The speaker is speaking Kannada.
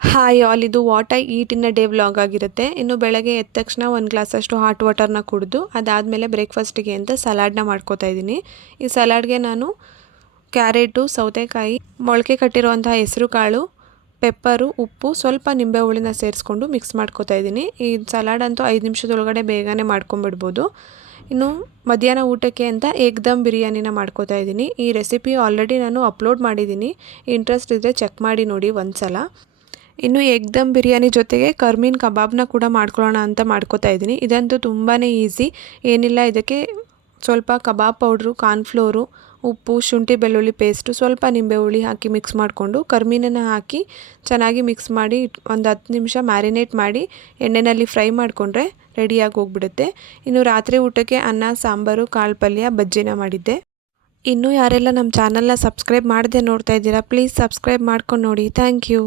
ಹಾಯ್ ಆಲ್, ಇದು what I eat in a day vlog ಆಗಿರುತ್ತೆ. ಇನ್ನು ಬೆಳಗ್ಗೆ ಎದ್ದ ತಕ್ಷಣ ಒಂದು ಗ್ಲಾಸಷ್ಟು ಹಾಟ್ ವಾಟರ್ನ ಕುಡಿದು ಅದಾದಮೇಲೆ ಬ್ರೇಕ್ಫಾಸ್ಟಿಗೆ ಅಂತ ಸಲಾಡ್ನ ಮಾಡ್ಕೋತಾ ಇದ್ದೀನಿ. ಈ ಸಲಾಡ್ಗೆ ನಾನು ಕ್ಯಾರೆಟು, ಸೌತೆಕಾಯಿ, ಮೊಳಕೆ ಕಟ್ಟಿರುವಂತಹ ಹೆಸರು ಕಾಳು, ಪೆಪ್ಪರು, ಉಪ್ಪು, ಸ್ವಲ್ಪ ನಿಂಬೆ ಹುಳಿನ ಸೇರಿಸ್ಕೊಂಡು ಮಿಕ್ಸ್ ಮಾಡ್ಕೋತಾ ಇದ್ದೀನಿ. ಈ ಸಲಾಡ್ ಅಂತೂ 5 ನಿಮಿಷದೊಳಗಡೆ ಬೇಗನೆ ಮಾಡ್ಕೊಂಬಿಡ್ಬೋದು. ಇನ್ನು ಮಧ್ಯಾಹ್ನ ಊಟಕ್ಕೆ ಅಂತ ಎಗ್ ದಮ್ ಬಿರಿಯಾನಿನ ಮಾಡ್ಕೋತಾ ಇದ್ದೀನಿ. ಈ ರೆಸಿಪಿ ಆಲ್ರೆಡಿ ನಾನು ಅಪ್ಲೋಡ್ ಮಾಡಿದ್ದೀನಿ. ಇಂಟ್ರೆಸ್ಟ್ ಇದ್ದರೆ ಚೆಕ್ ಮಾಡಿ ನೋಡಿ ಒಂದ್ಸಲ. ಇನ್ನು ಎಗ್ ದಮ್ ಬಿರಿಯಾನಿ ಜೊತೆಗೆ ಕರ್ಮೀನ್ ಕಬಾಬ್ನ ಕೂಡ ಮಾಡ್ಕೊಳ್ಳೋಣ ಅಂತ ಮಾಡ್ಕೋತಾ ಇದ್ದೀನಿ. ಇದಂತೂ ತುಂಬಾ ಈಸಿ. ಏನಿಲ್ಲ, ಇದಕ್ಕೆ ಸ್ವಲ್ಪ ಕಬಾಬ್ ಪೌಡ್ರು, ಕಾರ್ನ್ಫ್ಲೋರು, ಉಪ್ಪು, ಶುಂಠಿ ಬೆಳ್ಳುಳ್ಳಿ ಪೇಸ್ಟು, ಸ್ವಲ್ಪ ನಿಂಬೆ ಹುಳಿ ಹಾಕಿ ಮಿಕ್ಸ್ ಮಾಡಿಕೊಂಡು ಕರ್ಮೀನನ್ನು ಹಾಕಿ ಚೆನ್ನಾಗಿ ಮಿಕ್ಸ್ ಮಾಡಿ ಒಂದು 10 ನಿಮಿಷ ಮ್ಯಾರಿನೇಟ್ ಮಾಡಿ ಎಣ್ಣೆಯಲ್ಲಿ ಫ್ರೈ ಮಾಡಿಕೊಂಡ್ರೆ ರೆಡಿಯಾಗಿ ಹೋಗ್ಬಿಡುತ್ತೆ. ಇನ್ನು ರಾತ್ರಿ ಊಟಕ್ಕೆ ಅನ್ನ, ಸಾಂಬಾರು, ಕಾಳು ಪಲ್ಯ, ಬಜ್ಜಿನ ಮಾಡಿದ್ದೆ. ಇನ್ನೂ ಯಾರೆಲ್ಲ ನಮ್ಮ ಚಾನಲ್ನ ಸಬ್ಸ್ಕ್ರೈಬ್ ಮಾಡದೆ ನೋಡ್ತಾ ಇದ್ದೀರಾ, ಪ್ಲೀಸ್ ಸಬ್ಸ್ಕ್ರೈಬ್ ಮಾಡ್ಕೊಂಡು ನೋಡಿ. Thank you.